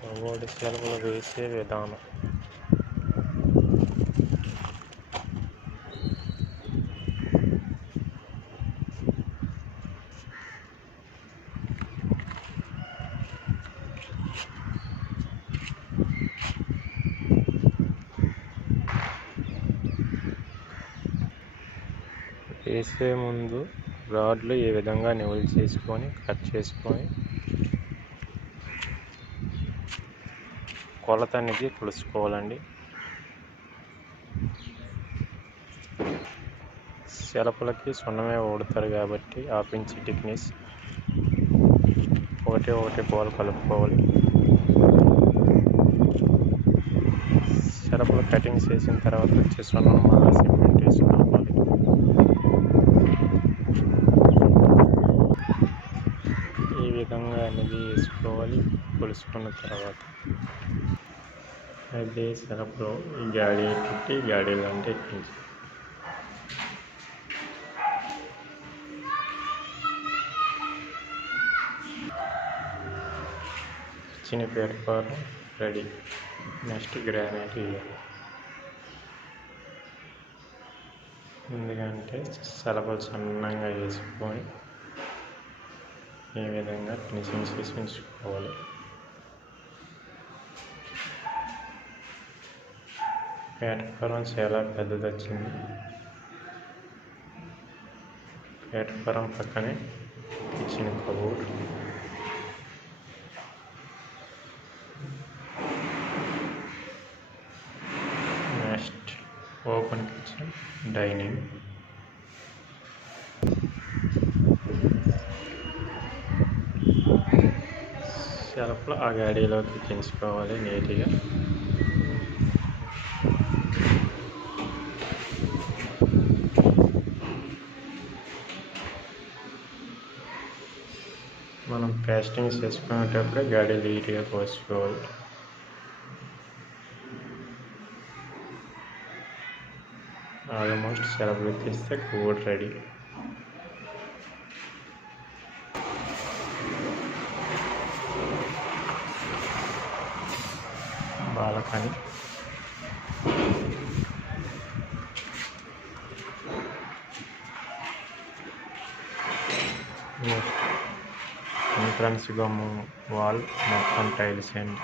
Cupboard సెల్ఫ్లు వేసే విధానం. వేసే ముందు రాడ్లు ఈ విధంగా నివులు చేసుకొని కట్ చేసుకొని కొలత అనేది కొలుసుకోవాలండి. సెలపులకి సున్నమే ఓడతారు కాబట్టి 1/2 ఇంచ్ థిక్నెస్ ఒకటి బాల్ కలుపుకోవాలి. సెలపులు కటింగ్ చేసిన తర్వాత వచ్చి సున్నం మళ్ళీ సిమెంట్ వేసుకోవాలి. ఈ విధంగా అనేది వేసుకోవాలి. కొలుసుకున్న తర్వాత అదే సెలపులో ఈ గాడి పెట్టి గాడీలు అంటే ఎక్కించి చిన్న ప్లాట్ఫారం రెడీ. నెక్స్ట్ గ్రానైట్ వేయాలి. ఎందుకంటే సెలపులు సన్నంగా వేసుకొని ఈ విధంగా ఫినిషింగ్ చేసి ఉంచుకోవాలి. ప్లాట్ఫారం చాలా పెద్దది వచ్చింది. ప్లాట్ఫారం పక్కనే kitchen cupboard, next open kitchen, dining. సెల్ఫ్లో ఆ గాడీలోకి ఎక్కించుకోవాలి నీట్గా. మనం పేస్టింగ్ చేసుకునేటప్పుడు గాడి నీట్గా కోసుకోవాలి. ఆల్మోస్ట్ సెలవులు ఎక్కిస్తే కబోర్డ్ రెడీ. బాల్కనీ, ఎంట్రన్స్ గుమ్మం, వాల్ మొత్తం టైల్స్ అండ్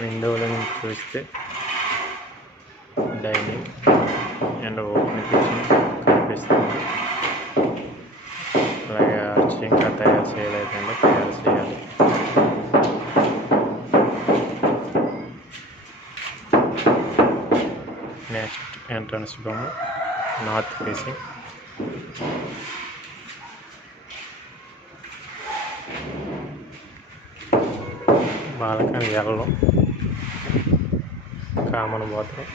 విండోలో నుంచి చూస్తే డైనింగ్ అండ్ ఓపెన్ కిచెన్ కనిపిస్తుంది. అలాగే ఆర్చ్ ఇంకా తయారు చేయలేదండి, తయారు చేయాలి. నెక్స్ట్ ఎంట్రన్స్ గుమ్మం north facing. Balcony yellow, common bathroom.